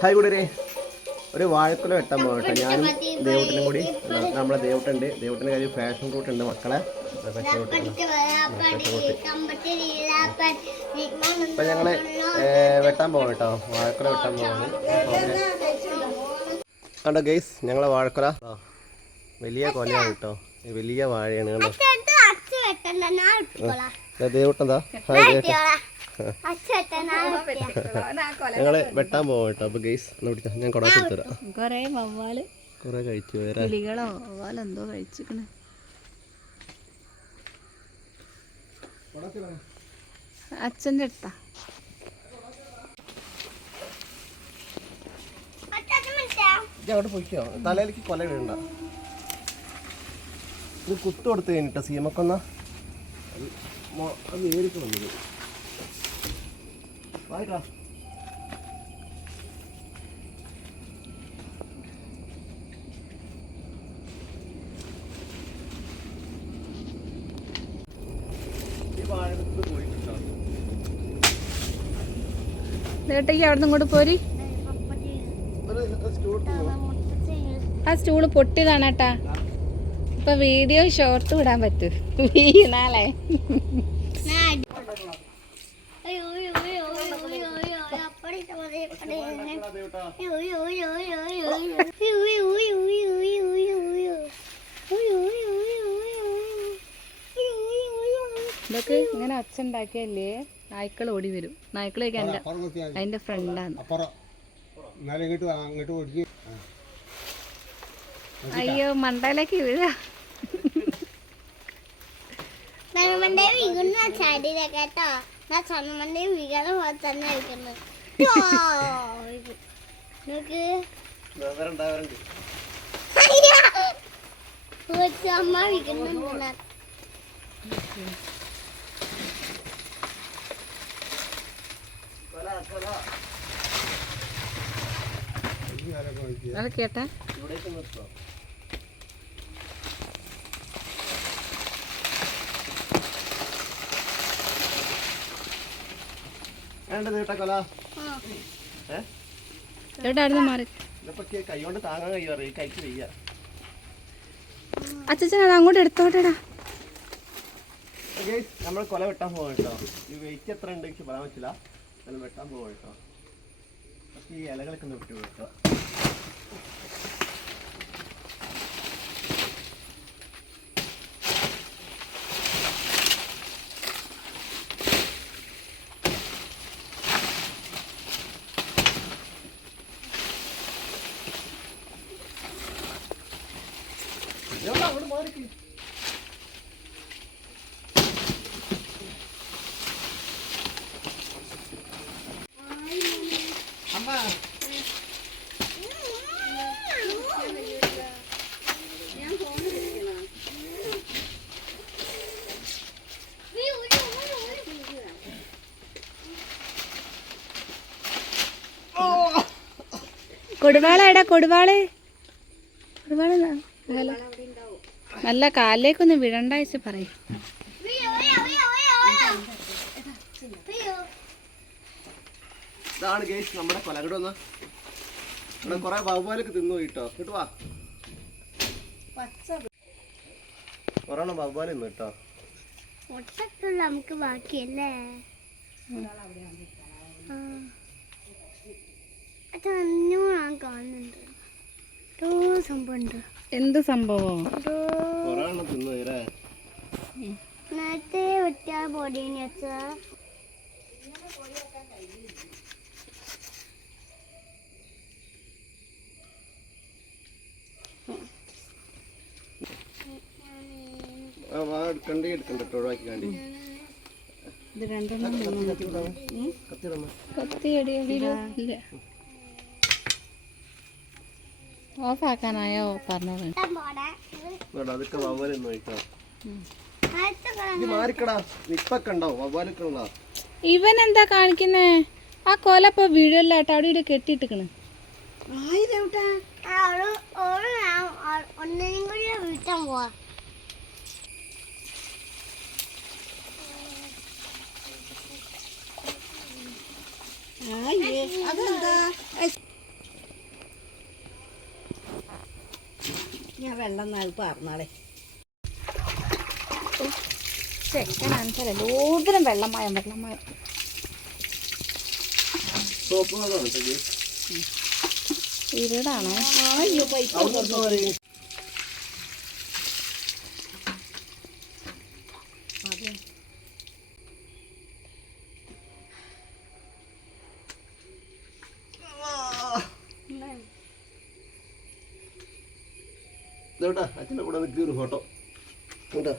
Hi കൂടെ ഒരു വാഴക്കുല വെട്ടാൻ പോകട്ടെ. ഞാനും ദേവട്ടനും കൂടി നമ്മളെ ദേവട്ടുണ്ട്. ദേവട്ടന്റെ കാര്യം ഫാഷൻ റൂട്ട് ഉണ്ട് മക്കളെ. അപ്പൊ ഞങ്ങൾ ഞങ്ങൾ വെട്ടാൻ പോകാം കേട്ടോ. വാഴക്കുല വെട്ടാൻ പോവാണ്. കണ്ടോ ഗെയ്സ് ഞങ്ങളെ വാഴക്കുല. വലിയ കൊലയാണ് കേട്ടോ. വലിയ വാഴയാണ് കണ്ടോ? ദേവട്ടെന്താ ഹായ് ദേവട്ട ഞങ്ങൾ വെട്ടാൻ പോവാം കേട്ടോ. അപ്പൊ ഗെയ്സ് ഒന്ന് പിടിച്ചാ. ഞാൻ കൊറേ വവ്വാൽ. കുറെ കഴിച്ചു കിളികളോ? വവ്വാലോ എന്തോ കഴിച്ചിക്കണ്. അച്ഛന്റെ അടുത്താ. പൊയ്ക്കോ. തലയിലേക്ക് കൊല ഇത് കുത്തു കൊടുത്ത് കഴിഞ്ഞിട്ട് സീമക്കൊന്ന? അത് ഏരിക്ക് വന്നത്. വായിക്കാ. ചേട്ടയ്ക്ക് അവിടെ നിന്ന് ഇങ്ങോട്ട് പോരി. ആ സ്റ്റൂൾ പൊട്ടിയതാണ് കേട്ടാ ഇപ്പൊ വീഡിയോ ഷോർട്ട് വിടാൻ പറ്റൂ. വീണാലേ. ഇതൊക്കെ ഇങ്ങനെ ഒച്ച ഉണ്ടാക്കിയല്ലേ നായ്ക്കൾ ഓടി വരും. നായ്ക്കളൊക്കെ എന്റെ അതിന്റെ ഫ്രണ്ടാണ് അയ്യോ മണ്ടയിലേക്ക് വീഴാ. കേട്ടോ. ഞാൻ ചന്മന്റെ വീഴാതെ പോലെ തന്നെ ഇരിക്കുന്നു. നോക്ക് കൊച്ചു അമ്മ വീകുന്നുണ്ട് അത് കേട്ടാ. വേണ്ടത് കേട്ടാ കൊല. ഏ? എവിടെ ആയിരുന്നു മാറി? ഇതിപ്പോ കൈ താങ്ങാൻ കഴിയാറ് ഈ കൈക്ക് വയ്യ. അച്ഛൻ അത് അങ്ങോട്ട് എടുത്തോട്ടെടാ. നമ്മൾ കൊല വെട്ടാൻ കേട്ടോ. ഈ വെയിറ്റ് എത്ര ഉണ്ട് പറയാൻ പറ്റില്ല. വെട്ടാൻ പോവാം കേട്ടോ. ഈ ഇലകളൊക്കെ ഒന്ന് വിട്ടു കേട്ടോ? അമ്മ കൊടുവാള എടാ കൊടുവാൾ. കൊടുവാള നല്ല കാലിലേക്കൊന്ന് വിടണ്ടായിച്ച് പറയും. ഇതാണ് ഗേസ് നമ്മുടെ കൊലകട വന്ന. ഇവിടെ കുറെ വവ്വാലൊക്കെ തിന്നു കിട്ടോ കിട്ടുവാ വാ. ഒരെണ്ണം വവ്വാൽ തിന്നു കിട്ടോ. നമുക്ക് ബാക്കിയല്ലേ? അത് കാണുന്നുണ്ട്. എന്തോ സംഭവം? നേരത്തെ വെട്ടിയാൽ പൊടിയെന്ന് വെച്ചാ എടുക്കണ്ടേ ഒഴിവാക്കി കാണ്ടി ഇത് രണ്ടെണ്ണം ഇല്ല. ഓഫാക്കാനായോ പറഞ്ഞോളൂ അതൊക്കെ വവ്വാൽ മാറിക്കടാ. നിപ്പൊക്കെ ഉണ്ടാവും വവ്വാലൊക്കെ ഇവൻ എന്താ കാണിക്കുന്നേ? ആ കൊല ഇപ്പൊ വീഡിയോയിലായിട്ട് അവിടെ ഇവിടെ കെട്ടിയിട്ടിക്കണ്. ഒന്നിനും കൂടി വീട്ടാൻ പോവാ വെള്ളം നാൾ പറഞ്ഞാളെ ചെക്കനാണെച്ചാൽ എല്ലാത്തിനും വെള്ളമയം വെള്ളമയം. ഇത്. ഇരുടാണ്. ഇതോട്ടാ അച്ഛന്റെ കൂടെ നിൽക്കി ഫോട്ടോ. കേട്ടോ?